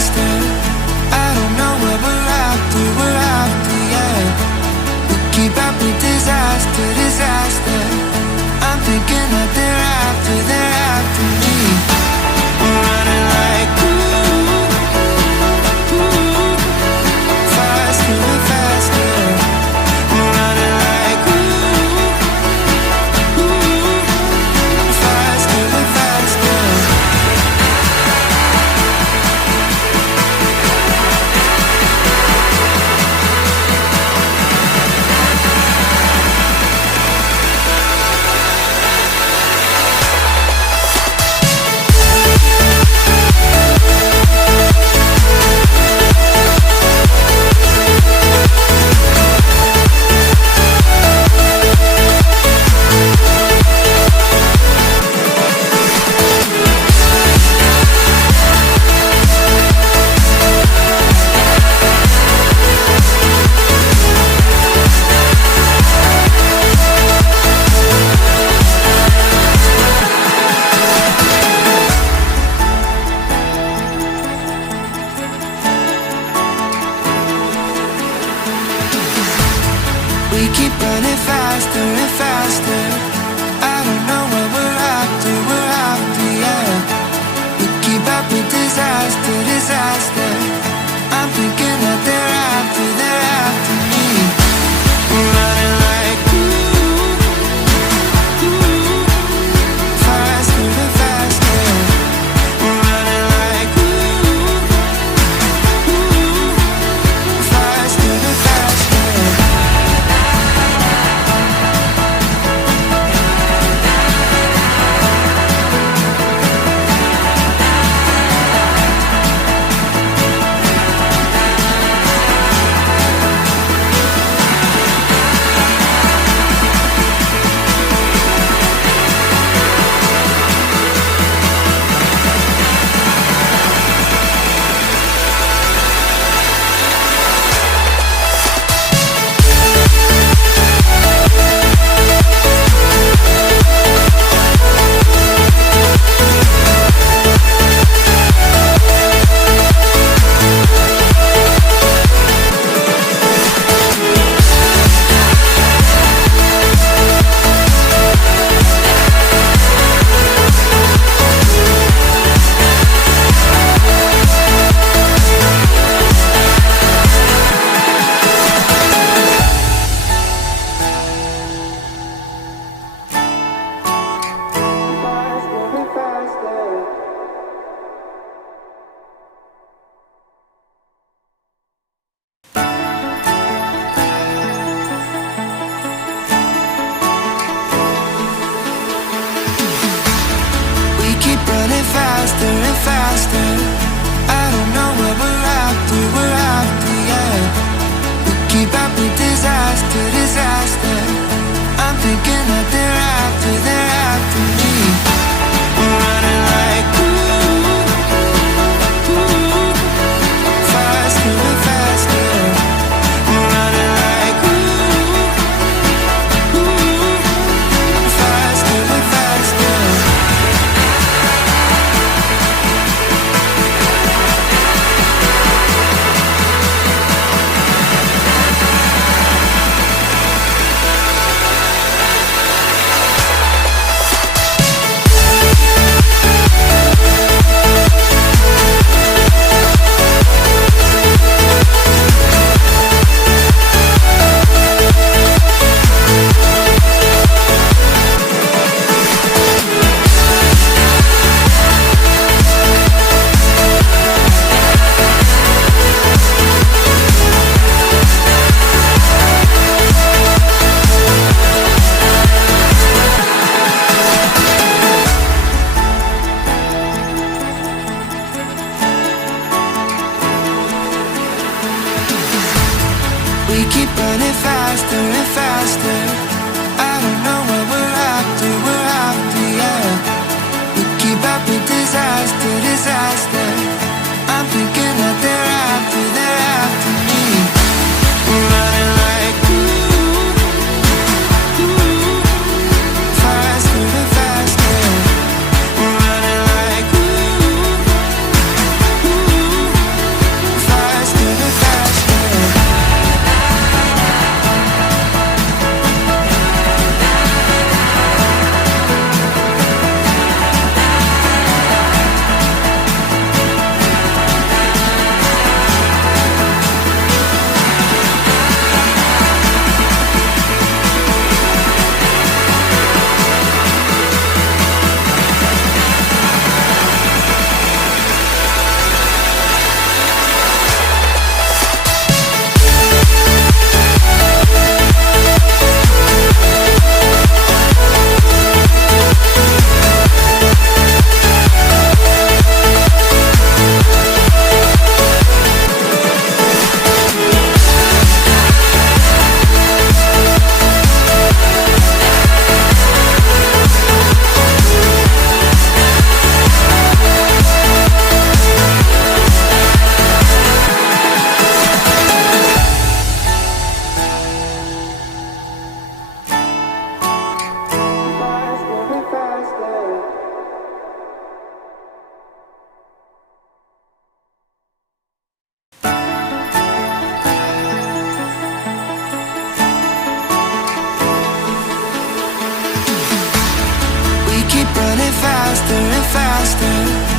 faster. I don't know where we're after, yeah. We keep up with disaster, disaster. I'm thinking that they're after me. We're running like faster and faster. We're running like faster and faster. We keep running faster and faster. I don't know where we're after, yeah. We keep up with disaster, disaster. I'm thinking that they're after me. We're running like faster and faster. We're running like faster and faster. Keep running faster and faster. I don't know where we're after, yeah. We keep up with disaster, disaster. I'm thinking that they're after me. We're running like faster and faster. We're running like faster and faster. We keep running faster and faster. I don't know where we're after, yeah. We keep up with disaster, disaster. I'm thinking that they're after me. We're running like faster and faster. We're running like faster.